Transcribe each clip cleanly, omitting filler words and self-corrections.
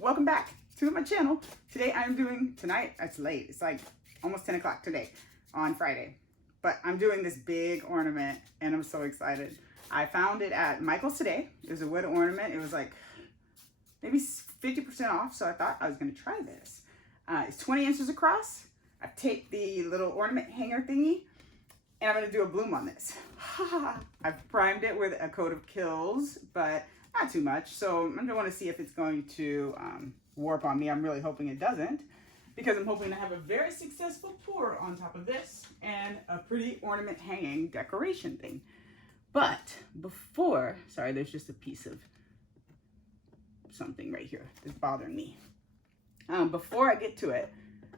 welcome back to my channel. Today I'm doing, tonight, it's late, it's like almost 10 o'clock today on Friday, but I'm doing this big ornament and I'm so excited. I found it at Michael's today. It was a wood ornament. It was like maybe 50% off, so I thought I was gonna try this. It's 20 inches across. I've taped the little ornament hanger thingy and I'm gonna do a bloom on this. I've primed it with a coat of Kilz, but not too much. So I want to see if it's going to warp on me. I'm really hoping it doesn't, because I'm hoping to have a very successful pour on top of this and a pretty ornament hanging decoration thing. But before, sorry, there's just a piece of something right here that's bothering me. Before I get to it,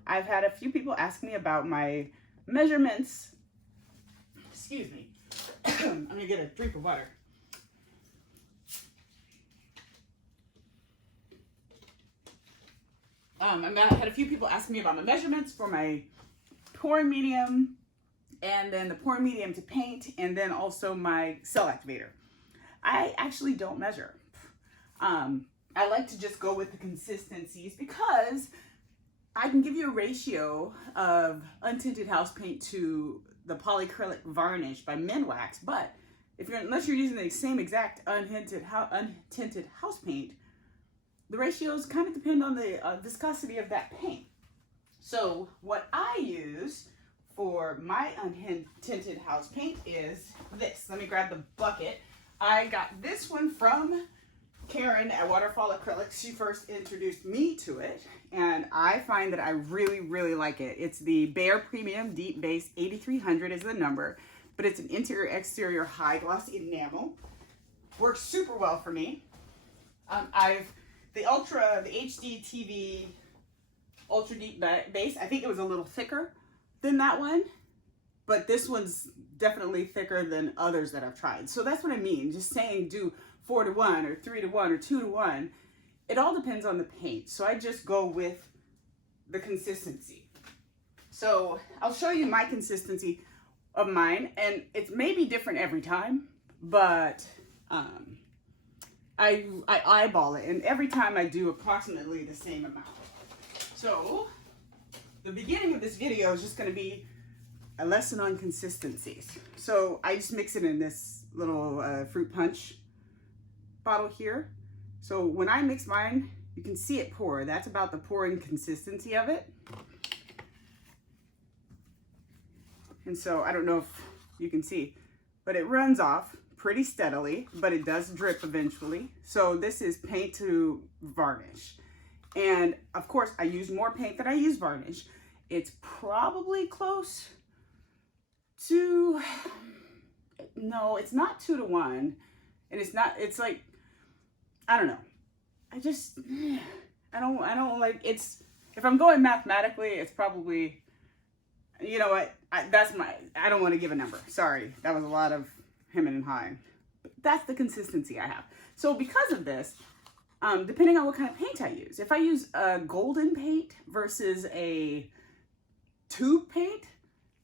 I've had a few people ask me about my measurements. Excuse me. I'm gonna get a drink of water. I had a few people ask me about my measurements for my pouring medium, and then the pouring medium to paint, and then also my cell activator. I actually don't measure. I like to just go with the consistencies because I can give you a ratio of untinted house paint to the polyacrylic varnish by Minwax, but unless you're using the same exact untinted house paint, the ratios kind of depend on the viscosity of that paint. So what I use for my untinted house paint is this. Let me grab the bucket. I got this one from Karen at Waterfall Acrylics. She first introduced me to it, and I find that I really, really like it. It's the Behr Premium Deep Base 8300 is the number, but it's an interior exterior high gloss enamel. Works super well for me. The HD TV Ultra Deep Base, I think it was a little thicker than that one, but this one's definitely thicker than others that I've tried. So that's what I mean, just saying do 4-to-1 or 3-to-1 or 2-to-1. It all depends on the paint. So I just go with the consistency. So I'll show you my consistency of mine, and it may be different every time, but I eyeball it, and every time I do approximately the same amount. So the beginning of this video is just going to be a lesson on consistencies. So I just mix it in this little fruit punch bottle here. So when I mix mine, you can see it pour. That's about the pouring consistency of it. And so I don't know if you can see, but it runs off pretty steadily, but it does drip eventually. So this is paint to varnish. And of course I use more paint than I use varnish. It's probably close to, no, it's not 2-to-1. And it's like, I don't know. I don't like, if I'm going mathematically, it's probably, you know what, I don't want to give a number. Sorry, that was a lot of hemming and hawing. But that's the consistency I have. So because of this, depending on what kind of paint I use, if I use a golden paint versus a tube paint,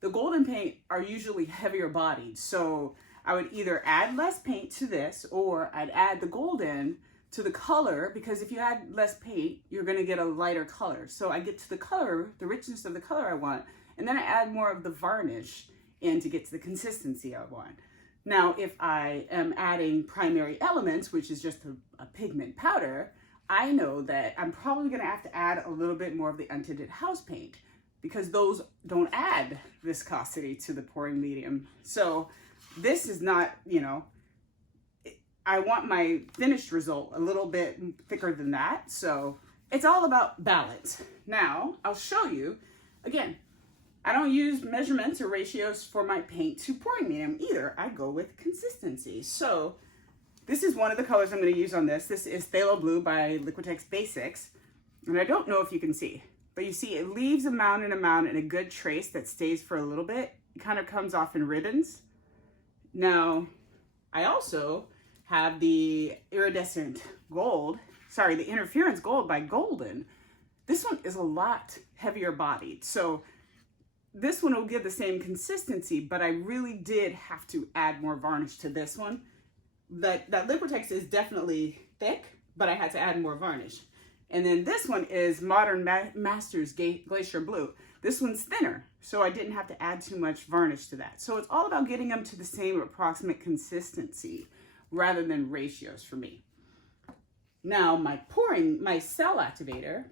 the golden paint are usually heavier bodied. So I would either add less paint to this, or I'd add the golden to the color, because if you add less paint, you're going to get a lighter color. So I get to the color, the richness of the color I want, and then I add more of the varnish in to get to the consistency I want. Now, if I am adding primary elements, which is just a pigment powder, I know that I'm probably going to have to add a little bit more of the untinted house paint, because those don't add viscosity to the pouring medium. So this is not, you know, I want my finished result a little bit thicker than that. So it's all about balance. Now, I'll show you, again, I don't use measurements or ratios for my paint to pouring medium either. I go with consistency. So this is one of the colors I'm going to use on this. This is Phthalo Blue by Liquitex Basics. And I don't know if you can see, but you see it leaves a mound and a good trace that stays for a little bit. It kind of comes off in ribbons. Now, I also have the Iridescent Gold, sorry, the Interference Gold by Golden. This one is a lot heavier bodied. So this one will give the same consistency, but I really did have to add more varnish to this one. That Liquitex is definitely thick, but I had to add more varnish. And then this one is Modern Masters Glacier Blue. This one's thinner, so I didn't have to add too much varnish to that. So it's all about getting them to the same approximate consistency rather than ratios for me. Now my cell activator,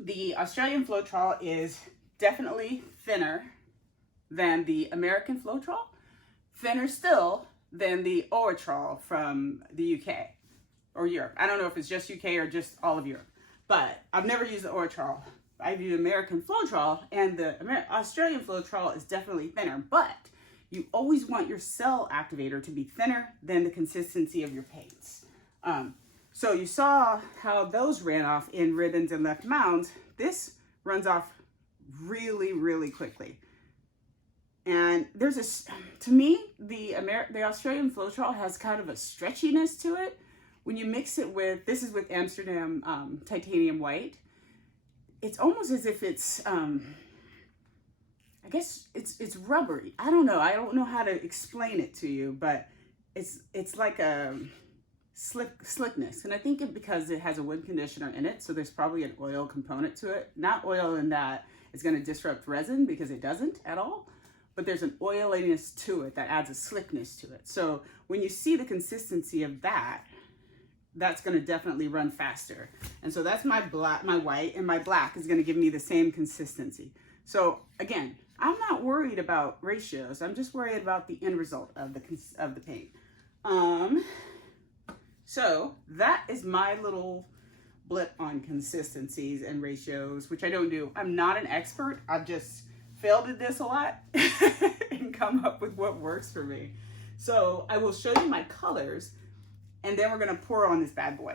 the Australian Floetrol is definitely thinner than the American Floetrol, thinner still than the Oertrol from the UK or Europe. I don't know if it's just UK or just all of Europe, but I've never used the Oertrol. I've used American Floetrol, and the Australian Floetrol is definitely thinner, but you always want your cell activator to be thinner than the consistency of your paints. So you saw how those ran off in ribbons and left mounds. This runs off really, really quickly. And there's to me, the Australian Floetrol has kind of a stretchiness to it. When you mix it with, this is with Amsterdam Titanium White, it's almost as if it's, I guess it's rubbery. I don't know how to explain it to you, but it's like a slickness. And I think because it has a wood conditioner in it, so there's probably an oil component to it. Not oil in that it's going to disrupt resin, because it doesn't at all. But there's an oiliness to it that adds a slickness to it. So when you see the consistency of that, that's going to definitely run faster. And so that's my white, and my black is going to give me the same consistency. So again, I'm not worried about ratios. I'm just worried about the end result of the paint. So that is my little blip on consistencies and ratios, which I don't do. I'm not an expert. I've just failed at this a lot and come up with what works for me. So I will show you my colors, and then we're gonna pour on this bad boy.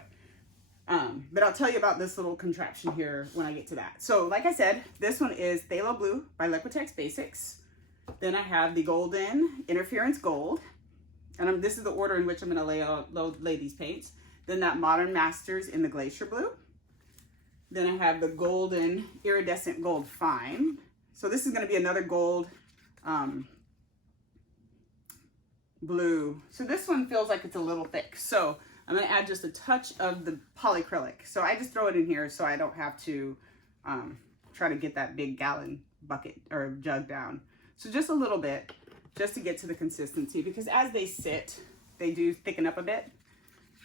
But I'll tell you about this little contraption here when I get to that. So like I said, this one is Phthalo Blue by Liquitex Basics. Then I have the Golden Interference Gold. And this is the order in which I'm gonna lay these paints. Then that Modern Masters in the Glacier Blue. Then I have the Golden Iridescent Gold Fine. So this is gonna be another gold blue. So this one feels like it's a little thick. So I'm gonna add just a touch of the polyacrylic. So I just throw it in here so I don't have to try to get that big gallon bucket or jug down. So just a little bit, just to get to the consistency, because as they sit, they do thicken up a bit.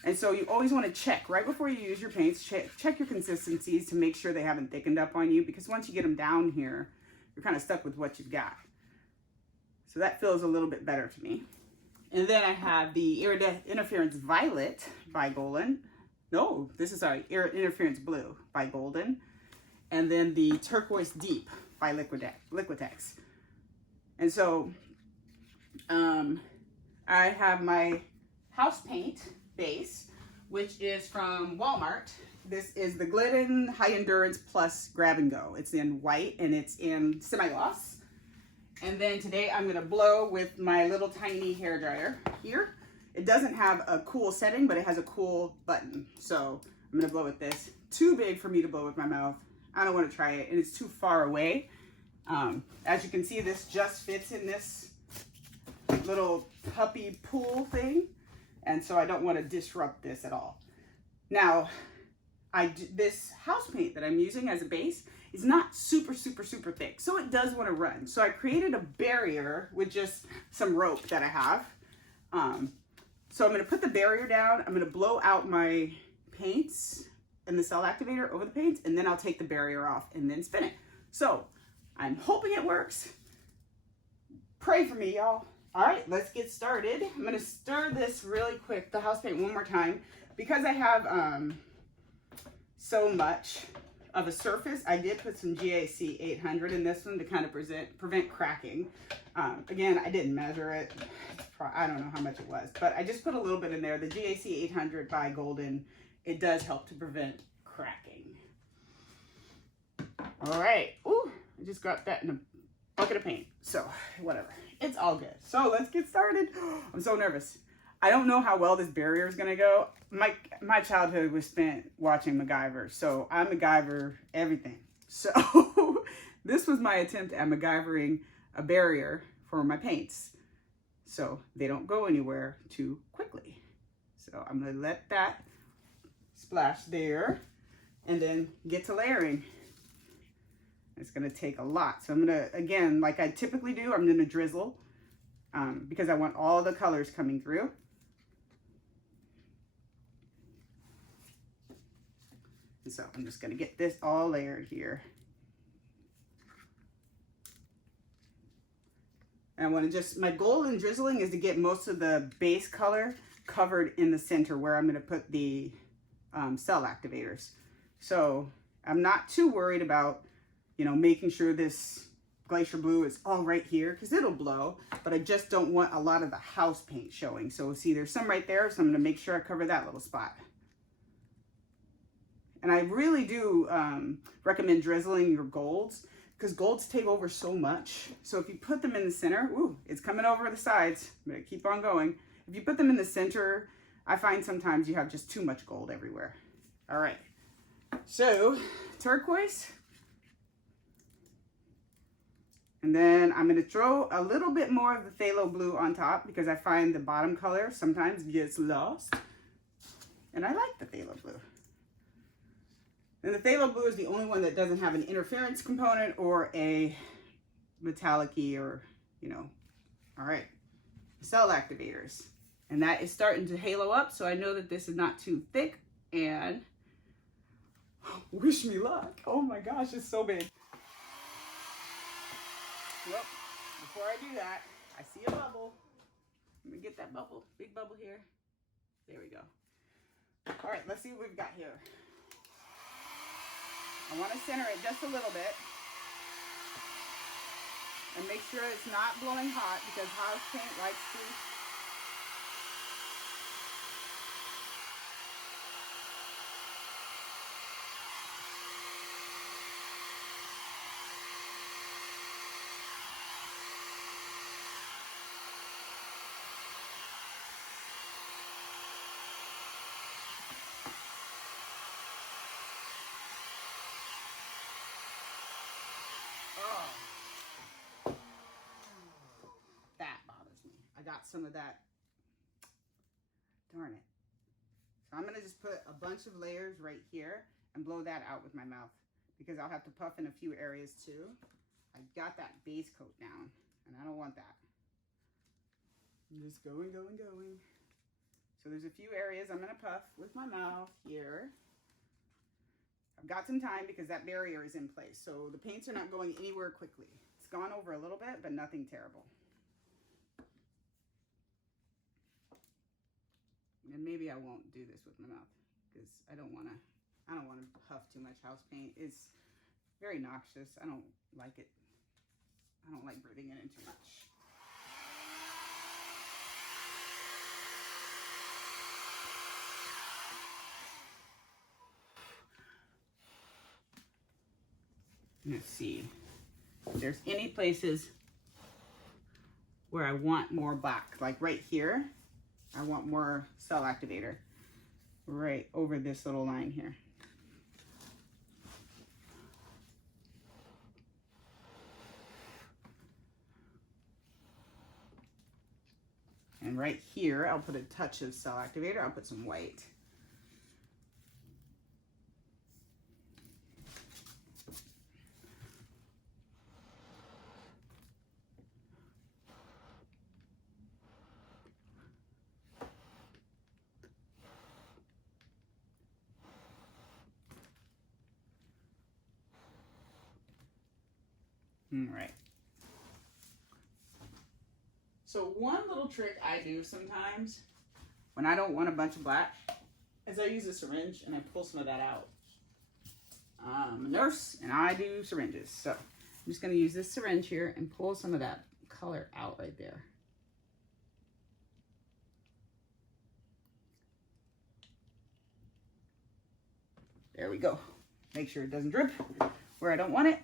And so you always want to check right before you use your paints, check your consistencies to make sure they haven't thickened up on you, because once you get them down here, you're kind of stuck with what you've got. So that feels a little bit better to me. And then I have the Interference Violet by Golden. No, this is Interference Blue by Golden. And then the Turquoise Deep by Liquitex. And so I have my house paint base, which is from Walmart. This is the Glidden High Endurance Plus Grab and Go. It's in white and it's in semi-gloss. And then today I'm gonna blow with my little tiny hairdryer here. It doesn't have a cool setting, but it has a cool button. So I'm gonna blow with this. Too big for me to blow with my mouth. I don't wanna try it, and it's too far away. As you can see, this just fits in this little puppy pool thing. And so I don't wanna disrupt this at all. Now, this house paint that I'm using as a base is not super thick, so it does want to run. So I created a barrier with just some rope that I have. So I'm going to put the barrier down, I'm going to blow out my paints and the cell activator over the paints, and then I'll take the barrier off and then spin it. So I'm hoping it works. Pray for me, y'all. All right, let's get started. I'm going to stir this really quick, the house paint, one more time, because I have so much of a surface. I did put some GAC 800 in this one to kind of prevent cracking. Again, I didn't measure it. I don't know how much it was, but I just put a little bit in there. The GAC 800 by Golden, it does help to prevent cracking. All right. Ooh, I just got that in a bucket of paint. So whatever, it's all good. So let's get started. I'm so nervous. I don't know how well this barrier is gonna go. My childhood was spent watching MacGyver, so I MacGyver everything. So this was my attempt at MacGyvering a barrier for my paints, so they don't go anywhere too quickly. So I'm gonna let that splash there. and then get to layering. It's gonna take a lot. So I'm gonna, again, like I typically do, I'm gonna drizzle because I want all the colors coming through. And so I'm just gonna get this all layered here. And I wanna just, my goal in drizzling is to get most of the base color covered in the center where I'm gonna put the cell activators. So I'm not too worried about, you know, making sure this Glacier Blue is all right here because it'll blow, but I just don't want a lot of the house paint showing. So see, there's some right there, so I'm gonna make sure I cover that little spot. And I really do recommend drizzling your golds because golds take over so much. So if you put them in the center, ooh, it's coming over the sides. I'm gonna keep on going. If you put them in the center, I find sometimes you have just too much gold everywhere. All right, so turquoise. And then I'm gonna throw a little bit more of the phthalo blue on top because I find the bottom color sometimes gets lost. And I like the phthalo blue. And the phthalo blue is the only one that doesn't have an interference component or a metallic-y or, you know. All right, cell activators. And that is starting to halo up, so I know that this is not too thick. And wish me luck. Oh my gosh, it's so big. Well, before I do that, I see a bubble. Let me get that bubble, big bubble here. There we go. All right, let's see what we've got here. I want to center it just a little bit. And make sure it's not blowing hot because house paint likes to I got some of that. Darn it. So I'm going to just put a bunch of layers right here and blow that out with my mouth because I'll have to puff in a few areas too. I got that base coat down and I don't want that. I'm just going. So there's a few areas I'm going to puff with my mouth here. I've got some time because that barrier is in place. So the paints are not going anywhere quickly. It's gone over a little bit, but nothing terrible. And maybe I won't do this with my mouth because I don't want to puff too much house paint. It's very noxious. I don't like it. I don't like breathing it in too much. Let's see if there's any places where I want more black, like right here. I want more cell activator right over this little line here. And right here, I'll put a touch of cell activator. I'll put some white. All right. So one little trick I do sometimes when I don't want a bunch of black is I use a syringe and I pull some of that out. I'm a nurse and I do syringes. So I'm just going to use this syringe here and pull some of that color out right there. There we go. Make sure it doesn't drip where I don't want it.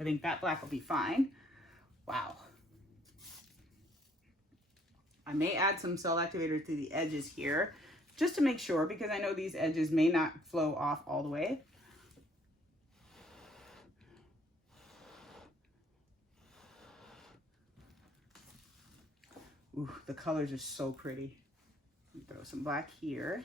I think that black will be fine. Wow. I may add some cell activator to the edges here just to make sure because I know these edges may not flow off all the way. Ooh, the colors are so pretty. Throw some black here.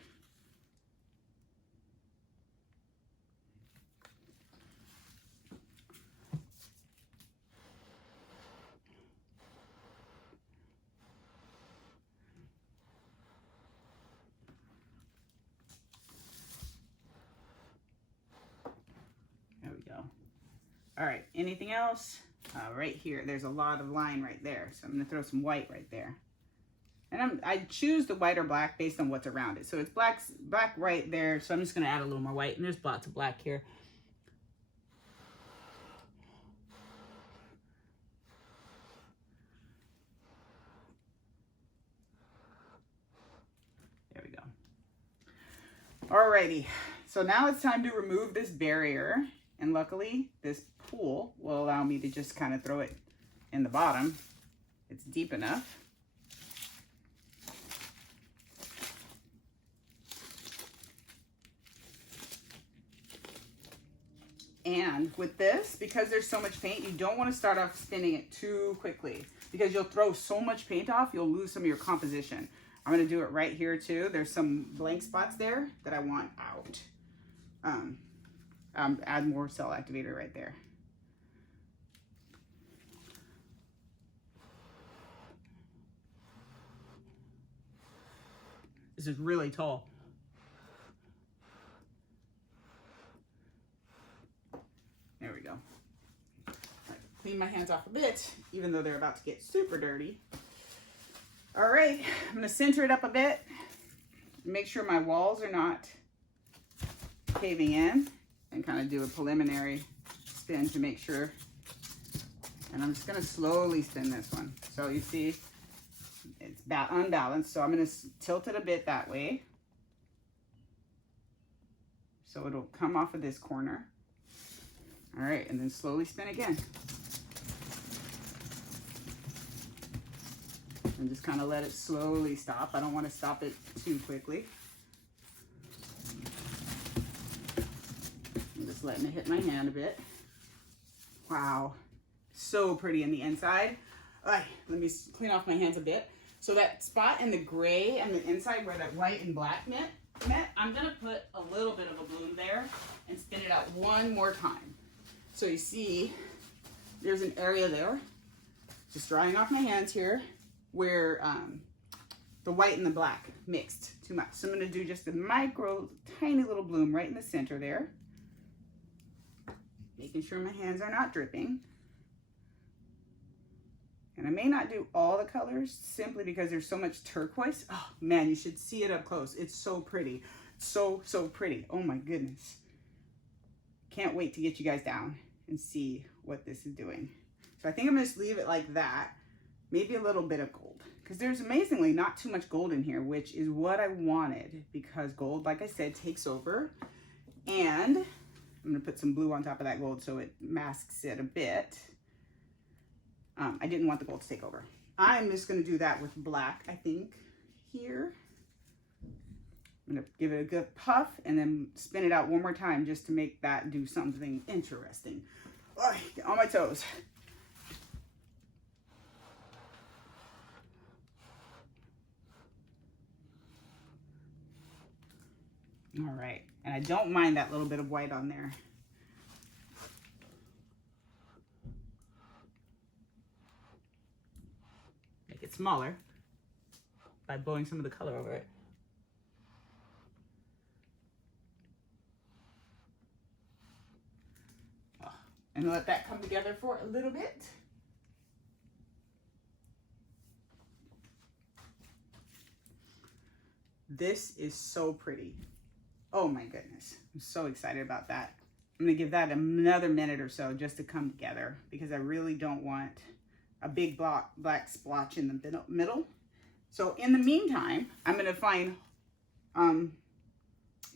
All right, anything else? Right here, there's a lot of line right there. So I'm gonna throw some white right there. And I choose the white or black based on what's around it. So it's black right there. So I'm just gonna add a little more white, and there's lots of black here. There we go. Alrighty, so now it's time to remove this barrier. And luckily, this pool will allow me to just kind of throw it in the bottom. It's deep enough. And with this, because there's so much paint, you don't want to start off spinning it too quickly because you'll throw so much paint off, you'll lose some of your composition. I'm going to do it right here too. There's some blank spots there that I want out. Add more cell activator right there. This is really tall. There we go. All right, clean my hands off a bit, even though they're about to get super dirty. All right, I'm gonna center it up a bit. Make sure my walls are not caving in, and kind of do a preliminary spin to make sure. And I'm just gonna slowly spin this one. So you see, it's unbalanced, so I'm gonna tilt it a bit that way. So it'll come off of this corner. All right, and then slowly spin again. And just kind of let it slowly stop. I don't want to stop it too quickly. I'm just letting it hit my hand a bit. Wow, so pretty in the inside. All right, let me clean off my hands a bit. So that spot in the gray and the inside where that white and black met, I'm gonna put a little bit of a bloom there and spin it out one more time. So you see, there's an area there, just drying off my hands here, where the white and the black mixed too much. So I'm gonna do just a micro, tiny little bloom right in the center there. Making sure my hands are not dripping. And I may not do all the colors simply because there's so much turquoise. Oh man, you should see it up close. It's so pretty, so pretty. Oh my goodness. Can't wait to get you guys down and see what this is doing. So I think I'm gonna just leave it like that. Maybe a little bit of gold, because there's amazingly not too much gold in here, which is what I wanted, because gold, like I said, takes over. And I'm gonna put some blue on top of that gold so it masks it a bit. I didn't want the gold to take over. I'm just gonna do that with black, I think, here. I'm gonna give it a good puff and then spin it out one more time just to make that do something interesting. Oh, get on my toes. All right, and I don't mind that little bit of white on there. Make it smaller by blowing some of the color over it. And let that come together for a little bit. This is so pretty. Oh my goodness. I'm so excited about that. I'm gonna give that another minute or so just to come together, because I really don't want a big black splotch in the middle. So in the meantime, I'm gonna find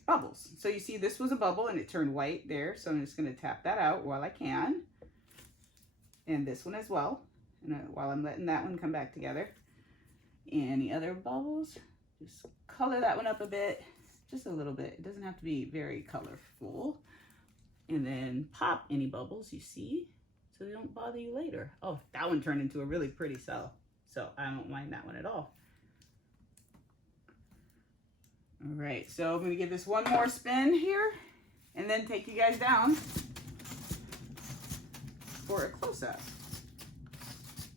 bubbles. So you see this was a bubble and it turned white there. So I'm just gonna tap that out while I can. And this one as well. And while I'm letting that one come back together. Any other bubbles? Just color that one up a bit, just a little bit. It doesn't have to be very colorful. And then pop any bubbles you see so they don't bother you later. Oh, that one turned into a really pretty cell. So I don't mind that one at all. All right, so I'm gonna give this one more spin here and then take you guys down for a close-up.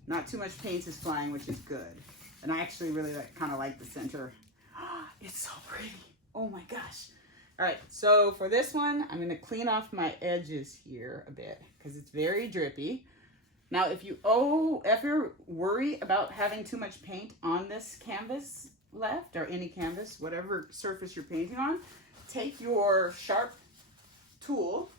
Not too much paint is flying, which is good. And I actually really kind of like the center. It's so pretty. Oh my gosh. All right, so for this one, I'm gonna clean off my edges here a bit because it's very drippy. Now, if you ever worry about having too much paint on this canvas left, or any canvas, whatever surface you're painting on, take your sharp tool,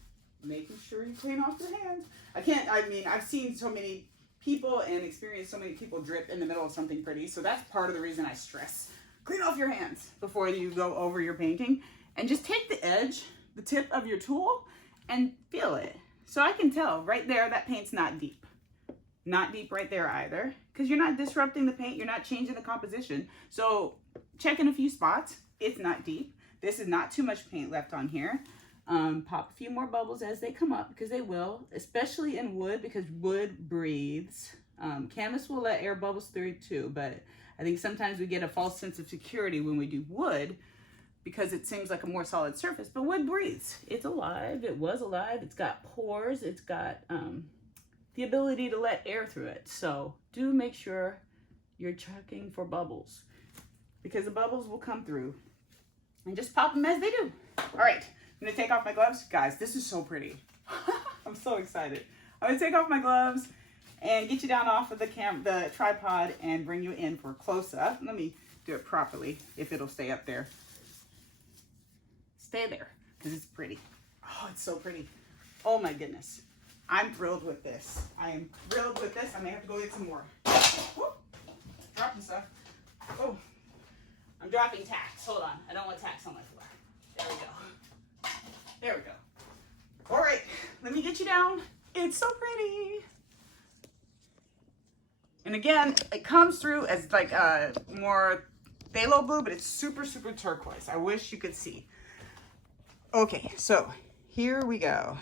making sure you clean off your hands. I've seen so many people and experienced so many people drip in the middle of something pretty, so that's part of the reason I stress. Clean off your hands before you go over your painting, and just take the edge, the tip of your tool, and feel it. So I can tell right there that paint's not deep. Not deep right there either, because you're not disrupting the paint, you're not changing the composition. So check in a few spots, it's not deep. This is not too much paint left on here. Pop a few more bubbles as they come up, because they will, especially in wood, because wood breathes. Canvas will let air bubbles through too, but I think sometimes we get a false sense of security when we do wood, because it seems like a more solid surface, but wood breathes. It's alive, it was alive, it's got pores, it's got the ability to let air through it. So do make sure you're checking for bubbles, because the bubbles will come through, and just pop them as they do. All right, I'm gonna take off my gloves. Guys, this is so pretty. I'm so excited. I'm gonna take off my gloves and get you down off of the tripod and bring you in for a close-up. Let me do it properly, if it'll stay up there. Stay there, because it's pretty. Oh, it's so pretty. Oh my goodness. I'm thrilled with this. I am thrilled with this. I may have to go get some more. Whoop. Dropping stuff. Oh, I'm dropping tacks. Hold on. I don't want tacks on my floor. There we go. There we go. All right, let me get you down. It's so pretty. And again, it comes through as like a more phthalo blue, but it's super, super turquoise. I wish you could see. Okay, so here we go.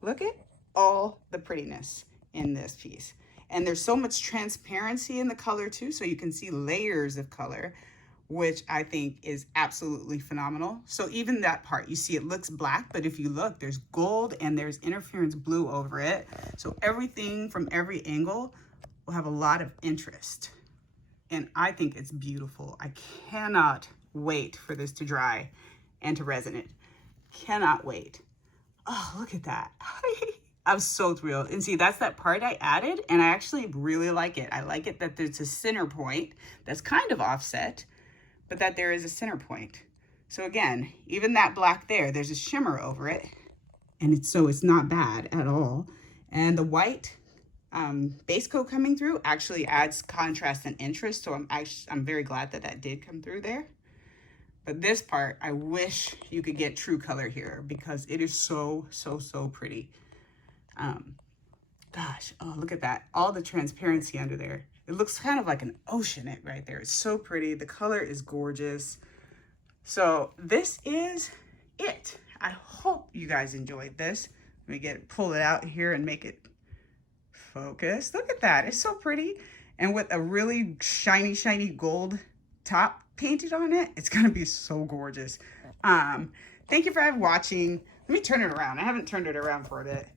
Look at all the prettiness in this piece. And there's so much transparency in the color too, so you can see layers of color, which I think is absolutely phenomenal. So even that part, you see it looks black, but if you look, there's gold and there's interference blue over it. So everything from every angle will have a lot of interest. And I think it's beautiful. I cannot wait for this to dry and to resin it. Cannot wait. Oh, look at that. I'm so thrilled. And see, that's that part I added, and I actually really like it. I like it that there's a center point that's kind of offset, but that there is a center point. So again, even that black there's a shimmer over it, and it's not bad at all. And the white base coat coming through actually adds contrast and interest, so I'm very glad that did come through there. But this part, I wish you could get true color here, because it is so, so, so pretty. Gosh, oh, look at that. All the transparency under there. It looks kind of like an ocean right there. It's so pretty. The color is gorgeous. So this is it. I hope you guys enjoyed this. Let me pull it out here and make it focus. Look at that. It's so pretty. And with a really shiny, shiny gold top painted on it, it's going to be so gorgeous. Thank you for watching. Let me turn it around. I haven't turned it around for a bit.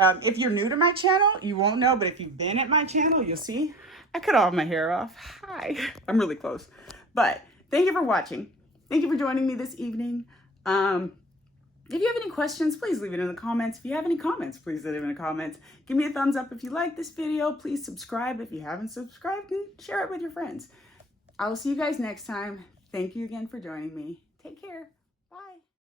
If you're new to my channel, you won't know, but if you've been at my channel, you'll see I cut all my hair off. Hi. I'm really close. But thank you for watching. Thank you for joining me this evening. If you have any questions, please leave it in the comments. If you have any comments, please leave it in the comments. Give me a thumbs up if you like this video. Please subscribe if you haven't subscribed, and share it with your friends. I will see you guys next time. Thank you again for joining me. Take care.